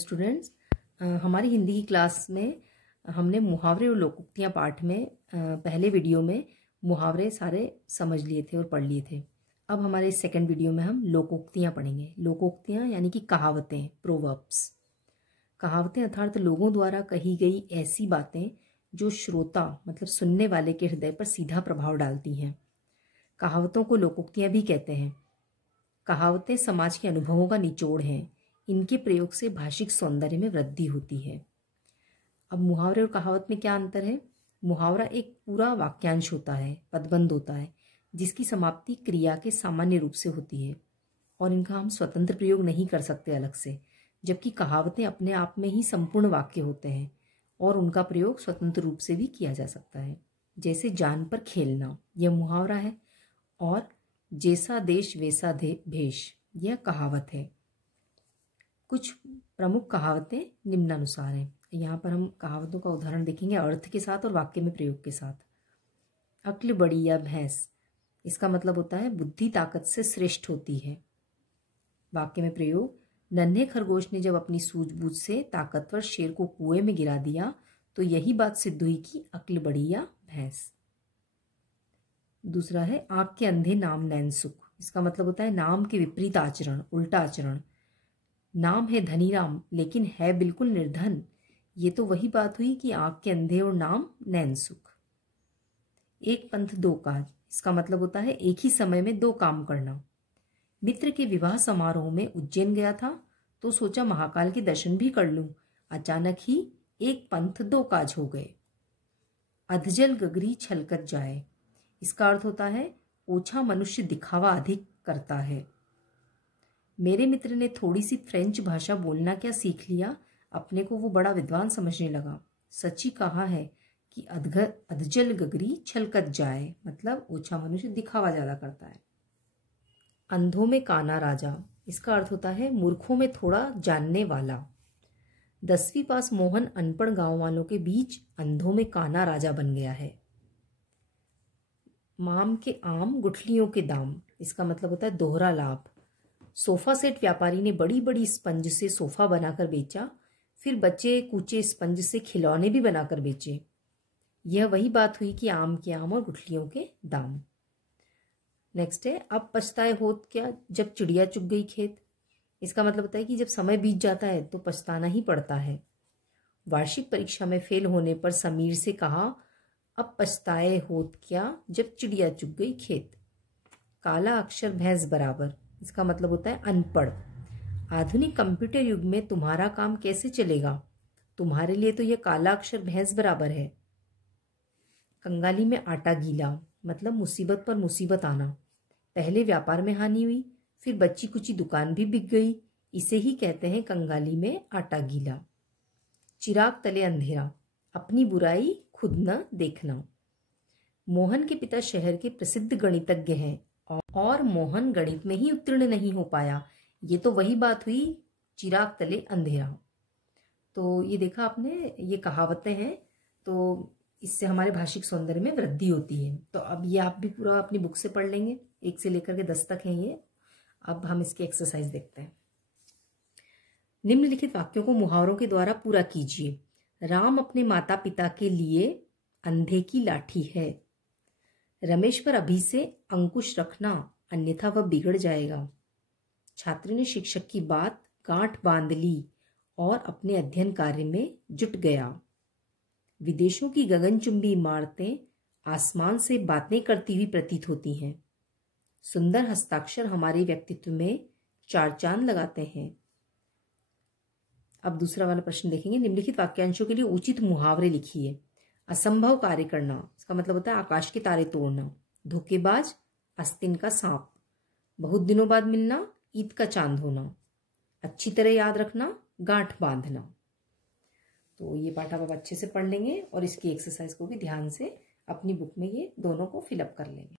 Students, हमारी हिंदी की class में हमने मुहावरे और लोकोक्तियाँ पाठ में पहले वीडियो में मुहावरे सारे समझ लिए थे और पढ़ लिए थे। अब हमारे सेकंड वीडियो में हम लोकोक्तियाँ पढ़ेंगे। लोकोक्तियाँ यानी कि कहावतें, प्रोवर्ब्स। कहावतें अर्थात लोगों द्वारा कही गई ऐसी बातें जो श्रोता मतलब सुनने वाले के हृदय पर सीधा प्रभाव डालती हैं। कहावतों को लोकोक्तियाँ भी कहते हैं। कहावतें समाज के अनुभवों का निचोड़ हैं। इनके प्रयोग से भाषिक सौंदर्य में वृद्धि होती है। अब मुहावरे और कहावत में क्या अंतर है? मुहावरा एक पूरा वाक्यांश होता है, पदबंध होता है, जिसकी समाप्ति क्रिया के सामान्य रूप से होती है और इनका हम स्वतंत्र प्रयोग नहीं कर सकते अलग से, जबकि कहावतें अपने आप में ही संपूर्ण वाक्य होते हैं और उनका प्रयोग स्वतंत्र रूप से भी किया जा सकता है। जैसे जान पर खेलना, यह मुहावरा है, और जैसा देश वैसा भेष, यह कहावत है। कुछ प्रमुख कहावतें निम्नानुसार हैं। यहाँ पर हम कहावतों का उदाहरण देखेंगे अर्थ के साथ और वाक्य में प्रयोग के साथ। अक्ल बड़ी या भैंस, इसका मतलब होता है बुद्धि ताकत से श्रेष्ठ होती है। वाक्य में प्रयोग, नन्हे खरगोश ने जब अपनी सूझबूझ से ताकतवर शेर को कुएं में गिरा दिया तो यही बात सिद्ध हुई कि अक्ल बड़ी या भैंस। दूसरा है आंख के अंधे नाम नैन सुख, इसका मतलब होता है नाम के विपरीत आचरण, उल्टा आचरण। नाम है धनीराम लेकिन है बिल्कुल निर्धन, ये तो वही बात हुई कि आंख के अंधे और नाम नैन सुख। एक पंथ दो काज, इसका मतलब होता है एक ही समय में दो काम करना। मित्र के विवाह समारोह में उज्जैन गया था तो सोचा महाकाल के दर्शन भी कर लूं, अचानक ही एक पंथ दो काज हो गए। अधजल गगरी छलकत जाए, इसका अर्थ होता है ओछा मनुष्य दिखावा अधिक करता है। मेरे मित्र ने थोड़ी सी फ्रेंच भाषा बोलना क्या सीख लिया, अपने को वो बड़ा विद्वान समझने लगा। सच्ची कहा है कि अधजल गगरी छलकत जाए, मतलब ओछा मनुष्य दिखावा ज्यादा करता है। अंधों में काना राजा, इसका अर्थ होता है मूर्खों में थोड़ा जानने वाला। 10वीं पास मोहन अनपढ़ गांव वालों के बीच अंधों में काना राजा बन गया है। माम के आम गुठलियों के दाम, इसका मतलब होता है दोहरा लाभ। सोफा सेट व्यापारी ने बड़ी बड़ी स्पंज से सोफा बनाकर बेचा, फिर बचे कूचे स्पंज से खिलौने भी बनाकर बेचे। यह वही बात हुई कि आम के आम और गुठलियों के दाम। नेक्स्ट है अब पछताए होत क्या जब चिड़िया चुग गई खेत, इसका मतलब होता है कि जब समय बीत जाता है तो पछताना ही पड़ता है। वार्षिक परीक्षा में फेल होने पर समीर से कहा अब पछताए होत क्या जब चिड़िया चुग गई खेत। काला अक्षर भैंस बराबर, इसका मतलब होता है अनपढ़। आधुनिक कंप्यूटर युग में तुम्हारा काम कैसे चलेगा, तुम्हारे लिए तो यह काला अक्षर भैंस बराबर है। कंगाली में आटा गीला, मतलब मुसीबत पर मुसीबत आना। पहले व्यापार में हानि हुई, फिर बच्ची कुची दुकान भी बिक गई, इसे ही कहते हैं कंगाली में आटा गीला। चिराग तले अंधेरा, अपनी बुराई खुद न देखना। मोहन के पिता शहर के प्रसिद्ध गणितज्ञ हैं और मोहन गणित में ही उत्तीर्ण नहीं हो पाया, ये तो वही बात हुई चिराग तले अंधेरा। तो ये देखा आपने, ये कहावतें हैं, तो इससे हमारे भाषिक सौंदर्य में वृद्धि होती है। तो अब ये आप भी पूरा अपनी बुक से पढ़ लेंगे, 1 से लेकर के 10 तक है ये। अब हम इसकी एक्सरसाइज देखते हैं। निम्नलिखित वाक्यों को मुहावरों के द्वारा पूरा कीजिए। राम अपने माता पिता के लिए अंधे की लाठी है। रमेश पर अभी से अंकुश रखना, अन्यथा वह बिगड़ जाएगा। छात्र ने शिक्षक की बात गांठ बांध ली और अपने अध्ययन कार्य में जुट गया। विदेशों की गगनचुंबी इमारतें आसमान से बातें करती हुई प्रतीत होती हैं। सुंदर हस्ताक्षर हमारे व्यक्तित्व में 4 चांद लगाते हैं। अब दूसरा वाला प्रश्न देखेंगे। निम्नलिखित वाक्यांशों के लिए उचित मुहावरे लिखिए। असंभव कार्य करना, इसका मतलब होता है आकाश के तारे तोड़ना। धोखेबाज, आस्तीन का सांप। बहुत दिनों बाद मिलना, ईद का चांद होना। अच्छी तरह याद रखना, गांठ बांधना। तो ये पाठ आप अच्छे से पढ़ लेंगे और इसकी एक्सरसाइज को भी ध्यान से अपनी बुक में ये दोनों को फिलअप कर लेंगे।